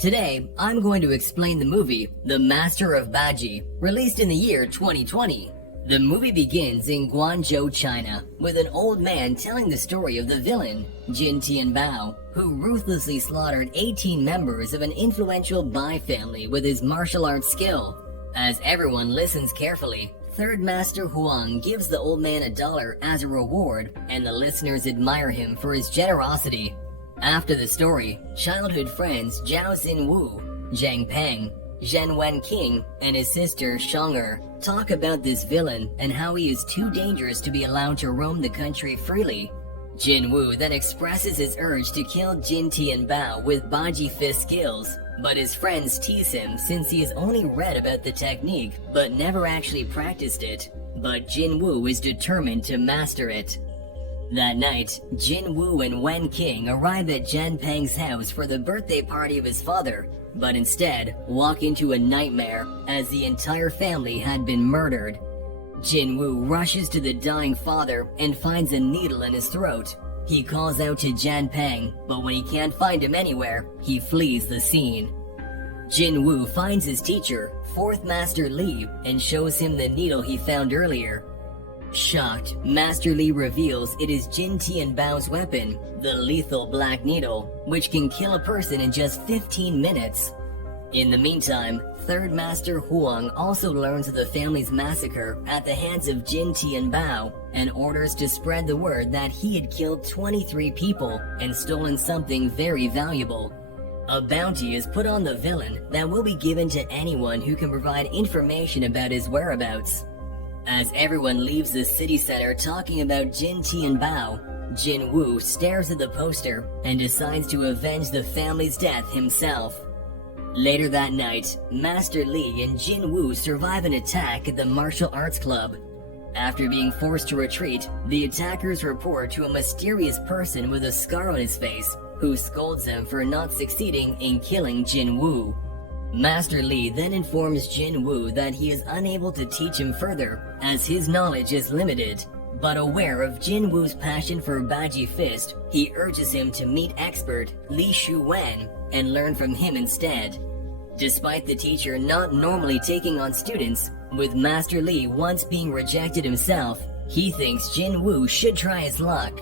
Today, I'm going to explain the movie The Master of Baji, released in the year 2020. The movie begins in Guangzhou, China, with an old man telling the story of the villain, Jin Tian Bao, who ruthlessly slaughtered 18 members of an influential Bai family with his martial arts skill. As everyone listens carefully, Third Master Huang gives the old man $1 as a reward, and the listeners admire him for his generosity. After the story, childhood friends Zhou Xin Wu, Zhang Peng, Zhen Wenqing, and his sister Shang'er talk about this villain and how he is too dangerous to be allowed to roam the country freely. Jin Wu then expresses his urge to kill Jin Tian Bao with Baji Fist skills, but his friends tease him since he has only read about the technique but never actually practiced it. But Jin Wu is determined to master it. That night, Jin Wu and Wen Qing arrive at Zhen Peng's house for the birthday party of his father, but instead walk into a nightmare as the entire family had been murdered. Jin Wu rushes to the dying father and finds a needle in his throat. He calls out to Zhen Peng, but when he can't find him anywhere, he flees the scene. Jin Wu finds his teacher, Fourth Master Li, and shows him the needle he found earlier. Shocked, Master Li reveals it is Jin Tian Bao's weapon, the lethal Black Needle, which can kill a person in just 15 minutes. In the meantime, Third Master Huang also learns of the family's massacre at the hands of Jin Tian Bao and orders to spread the word that he had killed 23 people and stolen something very valuable. A bounty is put on the villain that will be given to anyone who can provide information about his whereabouts. As everyone leaves the city center talking about Jin Tian Bao, Jin Wu stares at the poster and decides to avenge the family's death himself. Later that night, Master Li and Jin Wu survive an attack at the martial arts club. After being forced to retreat, the attackers report to a mysterious person with a scar on his face, who scolds them for not succeeding in killing Jin Wu. Master Li then informs Jin Wu that he is unable to teach him further, as his knowledge is limited. But aware of Jin Wu's passion for Baji Fist, he urges him to meet expert Li Shuwen and learn from him instead. Despite the teacher not normally taking on students, with Master Li once being rejected himself, he thinks Jin Wu should try his luck.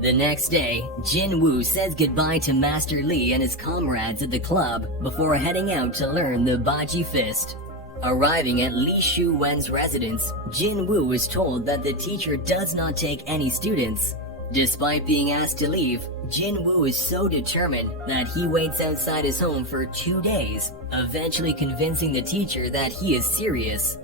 The next day, Jin Wu says goodbye to Master Li and his comrades at the club before heading out to learn the Baji Fist. Arriving at Li Shuwen's residence, Jin Wu is told that the teacher does not take any students. Despite being asked to leave, Jin Wu is so determined that he waits outside his home for 2 days, eventually convincing the teacher that he is serious.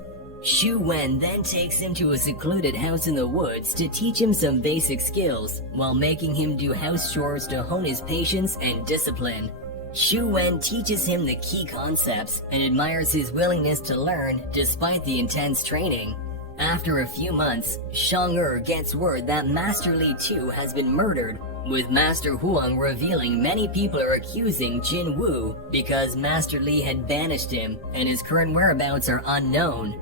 Shu Wen then takes him to a secluded house in the woods to teach him some basic skills, while making him do house chores to hone his patience and discipline. Shu Wen teaches him the key concepts and admires his willingness to learn despite the intense training. After a few months, Shang'er gets word that Master Li too has been murdered, with Master Huang revealing many people are accusing Jin Wu because Master Li had banished him and his current whereabouts are unknown.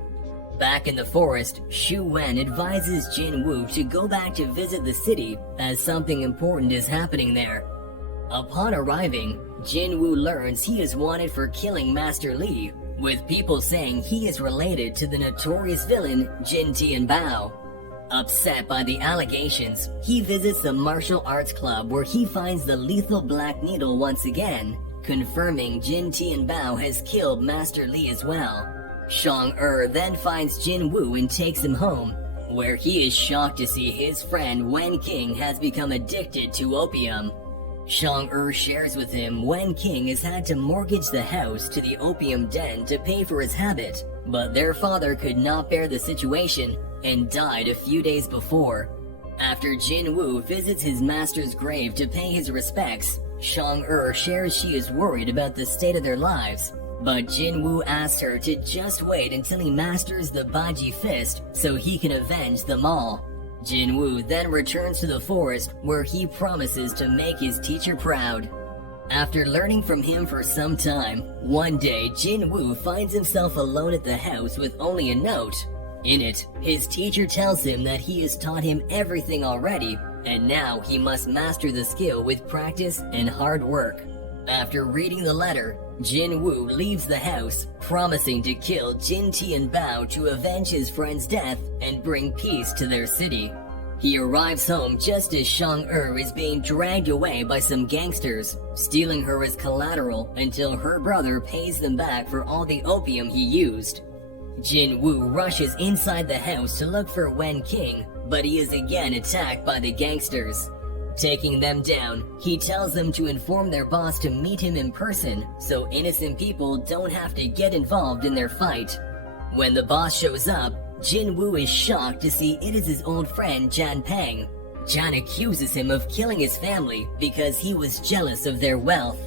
Back in the forest, Shu Wen advises Jin Wu to go back to visit the city as something important is happening there. Upon arriving, Jin Wu learns he is wanted for killing Master Li, with people saying he is related to the notorious villain Jin Tian Bao. Upset by the allegations, he visits the martial arts club where he finds the lethal Black Needle once again, confirming Jin Tian Bao has killed Master Li as well. Shang'er then finds Jin Wu and takes him home, where he is shocked to see his friend Wen Qing has become addicted to opium. Shang'er shares with him Wen Qing has had to mortgage the house to the opium den to pay for his habit, but their father could not bear the situation and died a few days before. After Jin Wu visits his master's grave to pay his respects, Shang'er shares she is worried about the state of their lives. But Jin Wu asks her to just wait until he masters the Baji Fist so he can avenge them all. Jin Wu then returns to the forest where he promises to make his teacher proud. After learning from him for some time, one day Jin Wu finds himself alone at the house with only a note. In it, his teacher tells him that he has taught him everything already, and now he must master the skill with practice and hard work. After reading the letter, Jin Wu leaves the house, promising to kill Jin Tian Bao to avenge his friend's death and bring peace to their city. He arrives home just as Shang is being dragged away by some gangsters, stealing her as collateral until her brother pays them back for all the opium he used. Jin Wu rushes inside the house to look for Wen King, but he is again attacked by the gangsters. Taking them down, he tells them to inform their boss to meet him in person so innocent people don't have to get involved in their fight. When the boss shows up, Jin Wu is shocked to see it is his old friend Zhang Peng. Zhang accuses him of killing his family because he was jealous of their wealth.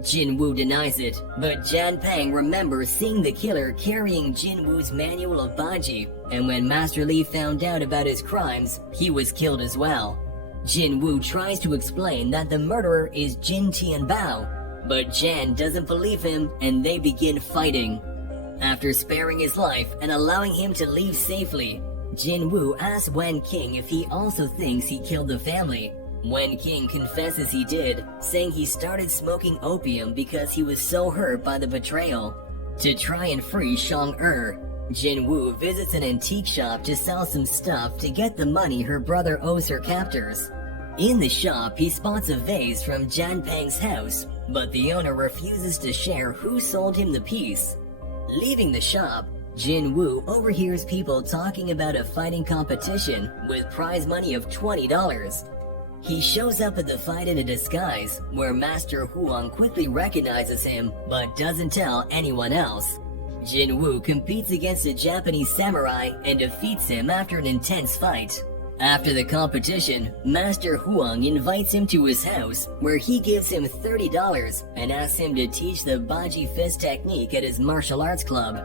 Jin Wu denies it, but Zhang Peng remembers seeing the killer carrying Jin Wu's manual of Baji, and when Master Li found out about his crimes, he was killed as well. Jin Wu tries to explain that the murderer is Jin Tian Bao, but Zhang doesn't believe him and they begin fighting. After sparing his life and allowing him to leave safely, Jin Wu asks Wen King if he also thinks he killed the family. Wen King confesses he did, saying he started smoking opium because he was so hurt by the betrayal. To try and free Shang Jin Wu visits an antique shop to sell some stuff to get the money her brother owes her captors. In the shop, he spots a vase from Zhang Peng's house, but the owner refuses to share who sold him the piece. Leaving the shop, Jin Wu overhears people talking about a fighting competition with prize money of $20. He shows up at the fight in a disguise, where Master Huang quickly recognizes him but doesn't tell anyone else. Jin Wu competes against a Japanese samurai and defeats him after an intense fight. After the competition, Master Huang invites him to his house, where he gives him $30 and asks him to teach the Baji Fist technique at his martial arts club.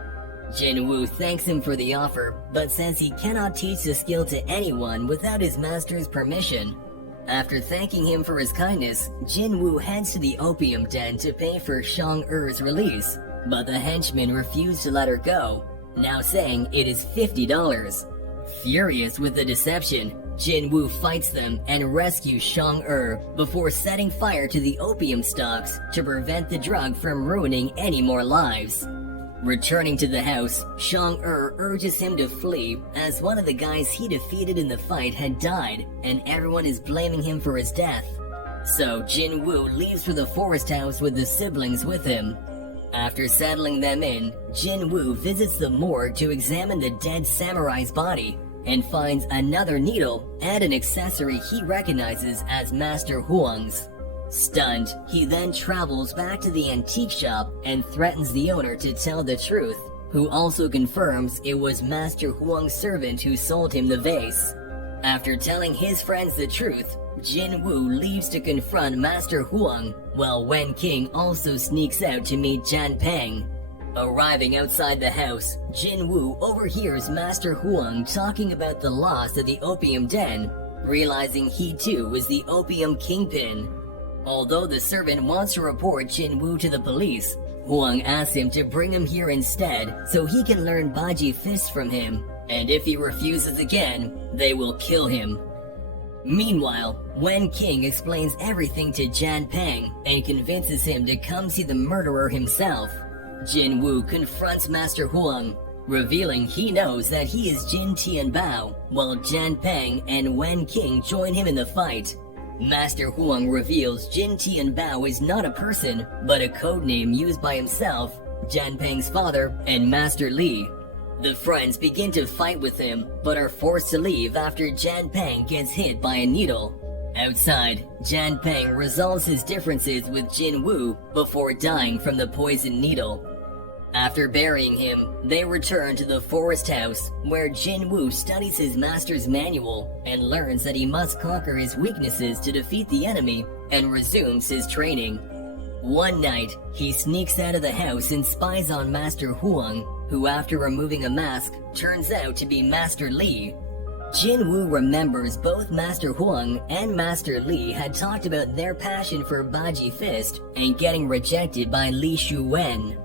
Jin Wu thanks him for the offer, but says he cannot teach the skill to anyone without his master's permission. After thanking him for his kindness, Jin Wu heads to the opium den to pay for Shang release, but the henchmen refuse to let her go, now saying it is $50. Furious with the deception, Jin Wu fights them and rescues Shang before setting fire to the opium stocks to prevent the drug from ruining any more lives. Returning to the house, Shang urges him to flee as one of the guys he defeated in the fight had died and everyone is blaming him for his death. So Jin Wu leaves for the forest house with the siblings with him. After settling them in, Jin Wu visits the morgue to examine the dead samurai's body and finds another needle and an accessory he recognizes as Master Huang's. Stunned, he then travels back to the antique shop and threatens the owner to tell the truth, who also confirms it was Master Huang's servant who sold him the vase. After telling his friends the truth, Jin Wu leaves to confront Master Huang, while Wen King also sneaks out to meet Zhang Peng. Arriving outside the house, Jin Wu overhears Master Huang talking about the loss of the opium den, realizing he too was the opium kingpin. Although the servant wants to report Jin Wu to the police, Huang asks him to bring him here instead so he can learn Baji Fist from him, and if he refuses again, they will kill him. Meanwhile, Wen King explains everything to Zhang Peng and convinces him to come see the murderer himself. Jin Wu confronts Master Huang, revealing he knows that he is Jin Tian Bao, while Zhang Peng and Wen King join him in the fight. Master Huang reveals Jin Tian Bao is not a person, but a codename used by himself, Zhang Peng's father, and Master Li. The friends begin to fight with him, but are forced to leave after Zhang Peng gets hit by a needle. Outside, Zhang Peng resolves his differences with Jin Wu before dying from the poisoned needle. After burying him, they return to the forest house, where Jin Wu studies his master's manual and learns that he must conquer his weaknesses to defeat the enemy, and resumes his training. One night, he sneaks out of the house and spies on Master Huang, who after removing a mask, turns out to be Master Li. Jin Wu remembers both Master Huang and Master Li had talked about their passion for Baji Fist and getting rejected by Li Shuwen.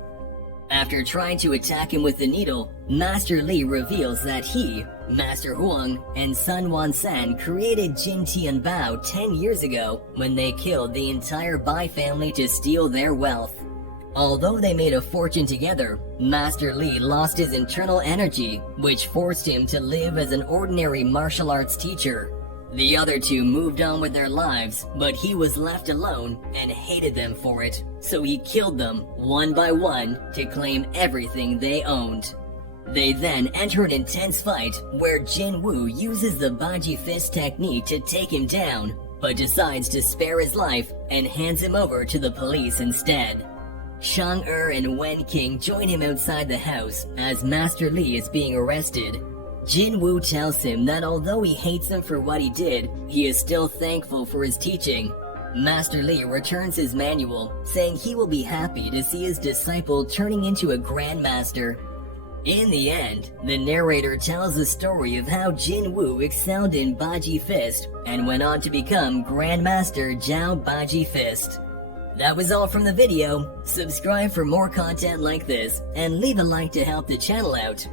After trying to attack him with the needle, Master Li reveals that he, Master Huang and Sun Wansan created Jin Tian Bao 10 years ago when they killed the entire Bai family to steal their wealth. Although they made a fortune together, Master Li lost his internal energy, which forced him to live as an ordinary martial arts teacher. The other two moved on with their lives, but he was left alone and hated them for it, so he killed them one by one to claim everything they owned. They then enter an intense fight where Jin Wu uses the Baji Fist technique to take him down, but decides to spare his life and hands him over to the police instead. Shang and Wen King join him outside the house as Master Li is being arrested. Jin Wu tells him that although he hates him for what he did, he is still thankful for his teaching. Master Li returns his manual, saying he will be happy to see his disciple turning into a grandmaster. In the end, the narrator tells the story of how Jin Wu excelled in Baji Fist and went on to become Grandmaster Zhao Baji Fist. That was all from the video. Subscribe for more content like this and leave a like to help the channel out.